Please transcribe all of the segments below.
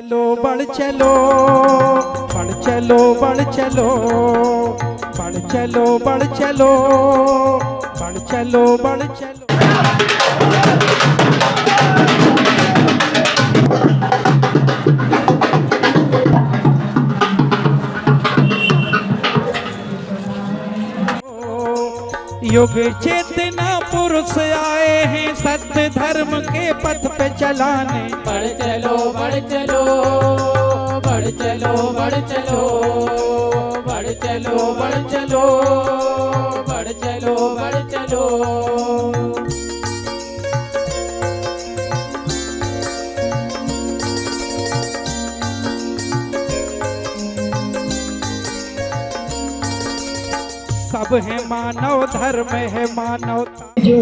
चलो बढ़ चलो बढ़ चलो बढ़ चलो बढ़ चलो बढ़ चलो बढ़ चलो बढ़ चलो। युग चेतना पुरुष आए हैं सत्य धर्म के पथ पे चलाने। बढ़ चलो बढ़ चलो बढ़ चलो बढ़ चलो बढ़ चलो बढ़ चलो बढ़ चलो बढ़ चलो। सब है मानव धर्म है मानव जो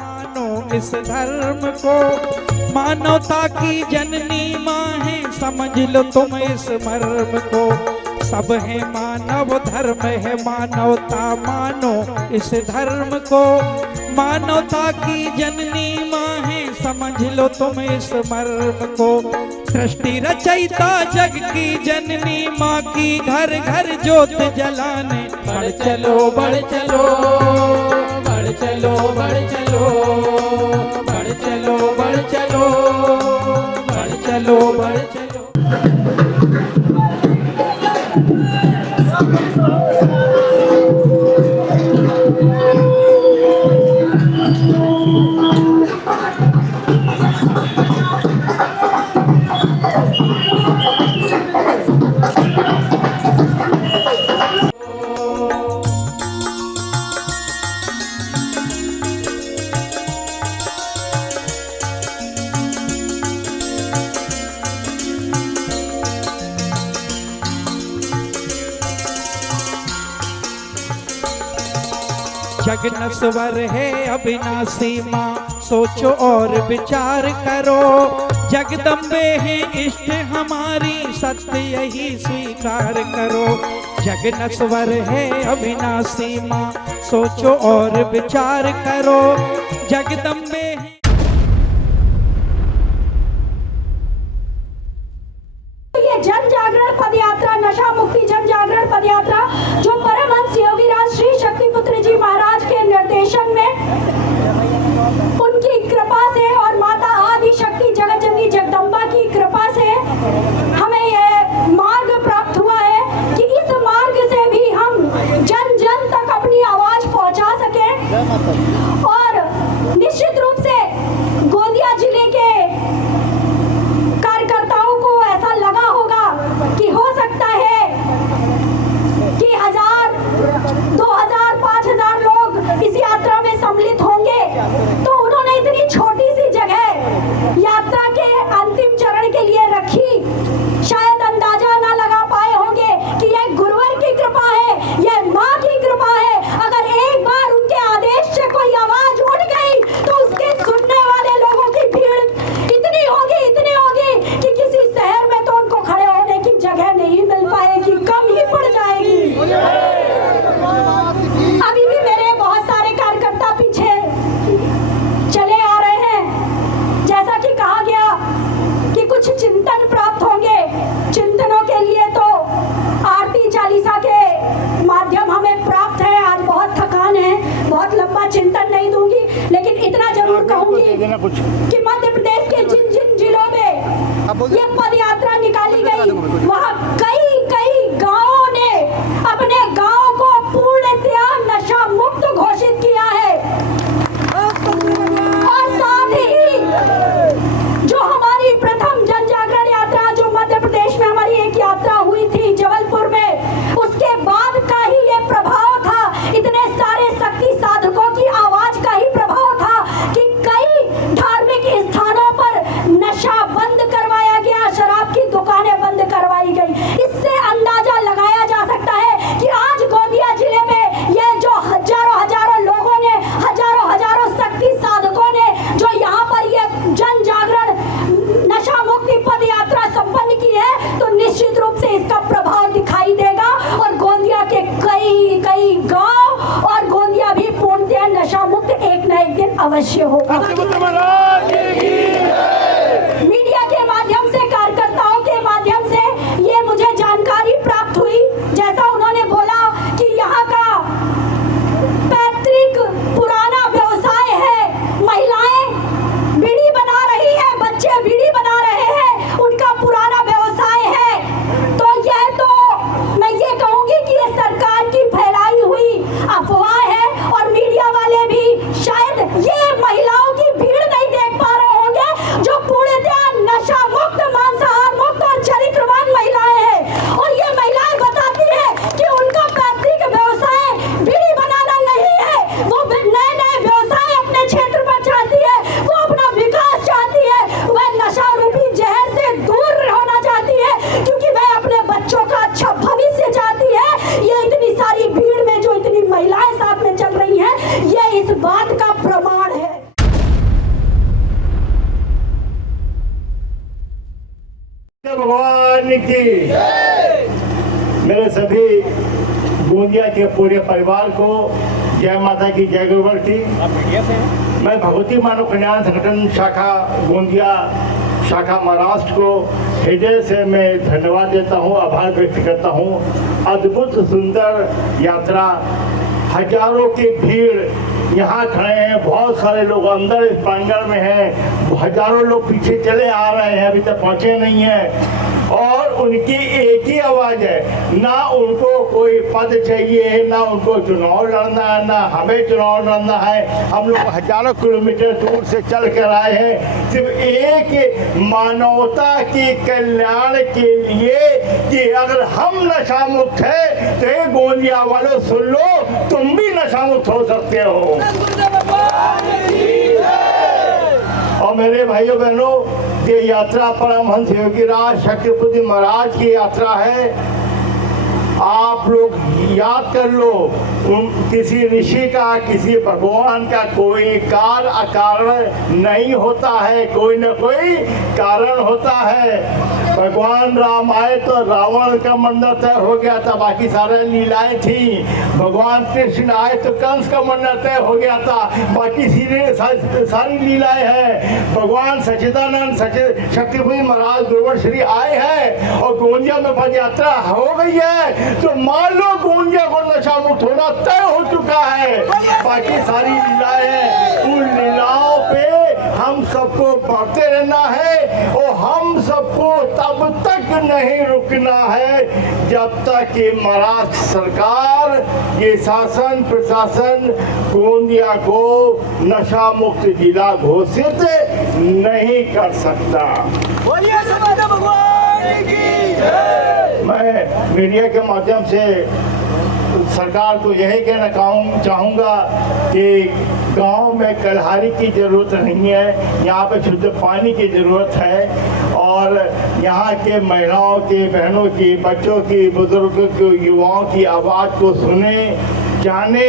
मानो इस धर्म को मानवता की जननी माँ है समझ लो तुम इस मर्म को। सब है मानव धर्म है मानवता मानो इस धर्म को। मानवता की जननी माँ है समझ लो तुम इस मर्म को। सृष्टि रचयिता जग की जननी माँ की घर घर ज्योत जलाने। बढ़ चलो बढ़ चलो बढ़ चलो बढ़ चलो बढ़ चलो बढ़ चलो बढ़ चलो बढ़ चलो। जग नस्वर है अविनाशी माँ सोचो और विचार करो। जगदम्बे है इष्ट हमारी सत्य यही स्वीकार करो। जग नस्वर है अविनाशी माँ सोचो और विचार करो। जगदम्बे है जन जागरण पद यात्रा नशा मुक्ति जन जागरण पद यात्रा जो परमहंस योगीराज श्री शक्तिपुत्र जी महाराज के निर्देशन में उनकी कृपा से और माता आदि शक्ति जगत जननी जगदम्बा की कृपा से हमें यह मार्ग प्राप्त हुआ है कि इस मार्ग से भी हम जन जन तक अपनी आवाज पहुंचा सकें। और निश्चित रूप से गोंदिया जिले के कार्यकर्ताओं को ऐसा लगा होगा कि हो सकता है कि 1000, 2000, 5000 लोग इस यात्रा में सम्मिलित होंगे। तो उन्होंने इतनी छोटी सी जगह यात्रा के अंतिम चरण के लिए रखी। शायद अंदाजा ना लगा पाए होंगे कि यह गुरुवर की कृपा है, यह माँ की कृपा है। अगर एक बार उनके आदेश से कोई आवाज उठ गई तो उसके सुनने वाले लोगों की भीड़ इतनी होगी कि किसी शहर में तो उनको खड़े होने की जगह नहीं मिल पाएगी, कम ही पड़ जाएगी। अभी भी मेरे बहुत सारे कार्यकर्ता पीछे चले आ रहे हैं। जैसा कि कहा गया कि कुछ चिंतन प्राप्त होंगे। चिंतनों के लिए तो आरती चालीसा के माध्यम हमें प्राप्त है। आज बहुत थकान है, बहुत लंबा चिंतन नहीं दूंगी, लेकिन इतना जरूर कहूंगी कि मध्य प्रदेश के जिन जिन जिलों में ये पद यात्रा निकाली गई वहाँ कई गांवों ने अपने गांव को पूर्णतया नशा मुक्त घोषित किया है। और साथ ही जो हमारी प्रथम जन जागरण यात्रा जो मध्य प्रदेश में हमारी एक यात्रा हुई थी जबलपुर में, उसके बाद का ही ये प्रभाव था। इतने सारे शक्ति साधकों की आवाज का ही प्रभाव था कि कई धार्मिक भगवान की मेरे सभी गोंदिया के पूरे परिवार को जय माता की, जय गुरुवर की। मैं भगवती मानव कल्याण संगठन शाखा गोंदिया, शाखा महाराष्ट्र को हृदय से मैं धन्यवाद देता हूँ, आभार व्यक्त करता हूँ। अद्भुत सुंदर यात्रा, हजारों की भीड़ यहाँ खड़े हैं, बहुत सारे लोग अंदर इस प्रांगण में हैं, हजारों लोग पीछे चले आ रहे हैं, अभी तक पहुँचे नहीं हैं। और उनकी एक ही आवाज़ है, ना उनको कोई पद चाहिए, ना उनको चुनाव लड़ना है, ना हमें चुनाव लड़ना है। हम लोग हजारों किलोमीटर दूर से चल कर आए हैं सिर्फ एक मानवता की कल्याण के लिए कि अगर हम नशा मुक्त है तो ये गोंदिया वालों सुन लो, तुम भी नशा मुक्त हो सकते हो। और मेरे भाइयों बहनों, ये यात्रा परमहंस योगीराज शक्तिपुंज महाराज की यात्रा है। आप लोग याद कर लो, किसी ऋषि का, किसी भगवान का कोई कार्य अकारण नहीं होता है, कोई न कोई कारण होता है। भगवान राम आए तो रावण का मंडल तय हो गया था, बाकी सारे लीलाएं थी। भगवान कृष्ण आए तो कंस का मंडल तय हो गया था, बाकी सारी लीलाएं हैं। भगवान सच्चिदानंद शक्तिपुंज महाराज गुरुवर श्री आए हैं और गोंदिया में पद यात्रा हो गई है, तो मान लो गोंदिया को नशा मुक्त होना तय हो चुका है। बाकी सारी लीलाएं हैं, उन लीलाओं पे हम सबको बढ़ते रहना है और हम सबको तब तक नहीं रुकना है जब तक कि महाराष्ट्र सरकार, ये शासन प्रशासन गोंदिया को नशा मुक्त जिला घोषित नहीं कर सकता। मैं मीडिया के माध्यम से सरकार को यही कहना चाहूँगा कि गांव में कलहारी की ज़रूरत नहीं है, यहाँ पे शुद्ध पानी की ज़रूरत है। और यहाँ के महिलाओं की, बहनों की, बच्चों की, बुजुर्गों की, युवाओं की आवाज़ को सुने, जाने।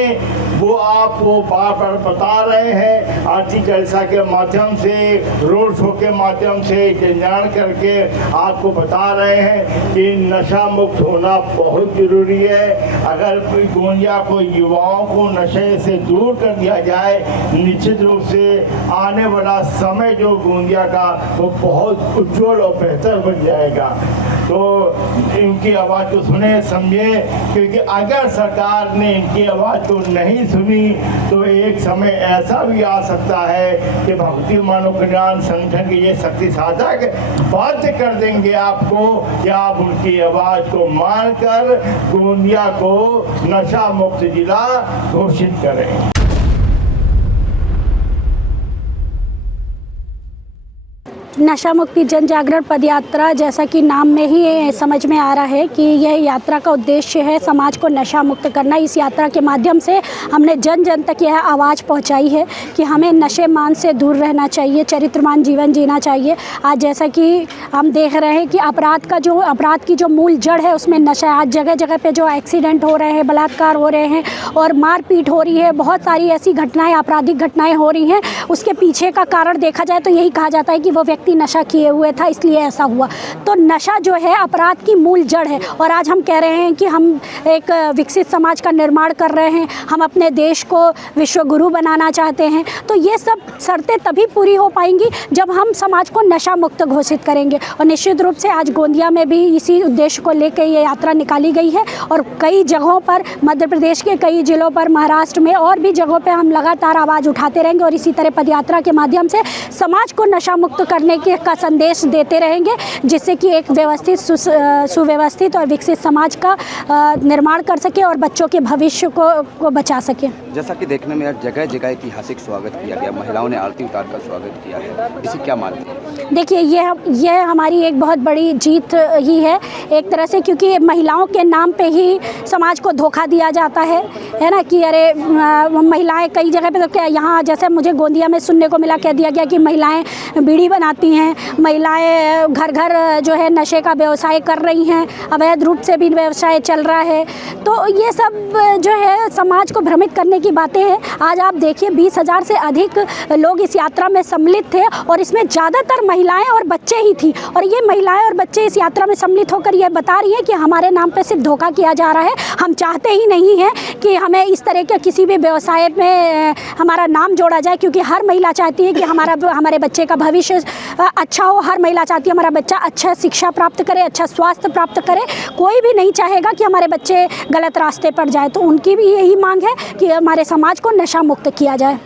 वो आपको बार बार बता रहे हैं, आरती जलसा के माध्यम से, रोड शो के माध्यम से जान करके आपको बता रहे हैं कि नशा मुक्त होना बहुत ज़रूरी है। अगर गोंदिया को, युवाओं को नशे से दूर कर दिया जाए, निश्चित रूप से आने वाला समय जो गोंदिया का वो बहुत उज्जवल और बेहतर बन जाएगा। तो इनकी आवाज़ को सुने, समझे, क्योंकि अगर सरकार ने इनकी आवाज़ को नहीं सुनी तो एक समय ऐसा भी आ सकता है कि भक्ति मानव कल्याण संगठन के ये शक्ति साधक बाध्य कर देंगे आपको कि आप उनकी आवाज़ को मानकर गोंदिया को नशा मुक्त जिला घोषित करें। नशा मुक्ति जन जागरण पदयात्रा, जैसा कि नाम में ही समझ में आ रहा है कि यह यात्रा का उद्देश्य है समाज को नशा मुक्त करना। इस यात्रा के माध्यम से हमने जन जन तक यह आवाज़ पहुंचाई है कि हमें नशे मान से दूर रहना चाहिए, चरित्रमान जीवन जीना चाहिए। आज जैसा कि हम देख रहे हैं कि अपराध की जो मूल जड़ है उसमें नशा है। आज जगह जगह पे जो एक्सीडेंट हो रहे हैं, बलात्कार हो रहे हैं और मारपीट हो रही है, बहुत सारी ऐसी घटनाएँ, आपराधिक घटनाएँ हो रही हैं, उसके पीछे का कारण देखा जाए तो यही कहा जाता है कि वो व्यक्ति नशा किए हुए था इसलिए ऐसा हुआ। तो नशा जो है अपराध की मूल जड़ है। और आज हम कह रहे हैं कि हम एक विकसित समाज का निर्माण कर रहे हैं, हम अपने देश को विश्व गुरु बनाना चाहते हैं। तो ये सब शर्तें तभी पूरी हो पाएंगी जब हम समाज को नशा मुक्त घोषित करेंगे। और निश्चित रूप से आज गोंदिया में भी इसी उद्देश्य को लेकर ये यात्रा निकाली गई है और कई जगहों पर, मध्य प्रदेश के कई जिलों पर, महाराष्ट्र में और भी जगहों पर हम लगातार आवाज़ उठाते रहेंगे और इसी तरह पदयात्रा के माध्यम से समाज को नशा मुक्त करने का संदेश देते रहेंगे, जिससे कि एक व्यवस्थित, सुव्यवस्थित और विकसित समाज का निर्माण कर सके और बच्चों के भविष्य को बचा सके। जैसा कि देखने में जगह जगह ऐतिहासिक स्वागत किया गया, महिलाओं ने आरती उतार कर स्वागत किया है, इसी क्या मानते हैं? देखिए, यह हमारी एक बहुत बड़ी जीत ही है एक तरह से, क्योंकि महिलाओं के नाम पे ही समाज को धोखा दिया जाता है ना, कि अरे महिलाएं कई जगह पे, तो क्या यहाँ जैसे मुझे गोंदिया में सुनने को मिला, कह दिया गया कि महिलाएं बीड़ी बनाती हैं, महिलाएं घर घर जो है नशे का व्यवसाय कर रही हैं, अवैध रूप से भी व्यवसाय चल रहा है। तो ये सब जो है समाज को भ्रमित करने की बातें हैं। आज आप देखिए 20,000 से अधिक लोग इस यात्रा में सम्मिलित थे और इसमें ज़्यादातर महिलाएं और बच्चे ही थी। और ये महिलाएं और बच्चे इस यात्रा में सम्मिलित होकर ये बता रही हैं कि हमारे नाम पे सिर्फ धोखा किया जा रहा है, हम चाहते ही नहीं हैं कि हमें इस तरह के किसी भी व्यवसाय में हमारा नाम जोड़ा जाए, क्योंकि हर महिला चाहती है कि हमारे बच्चे का भविष्य अच्छा हो। हर महिला चाहती है हमारा बच्चा अच्छा शिक्षा प्राप्त करे, अच्छा स्वास्थ्य प्राप्त करे। कोई भी नहीं चाहेगा कि हमारे बच्चे गलत रास्ते पर जाए। तो उनकी भी यही मांग है कि हमारे समाज को नशा मुक्त किया जाए।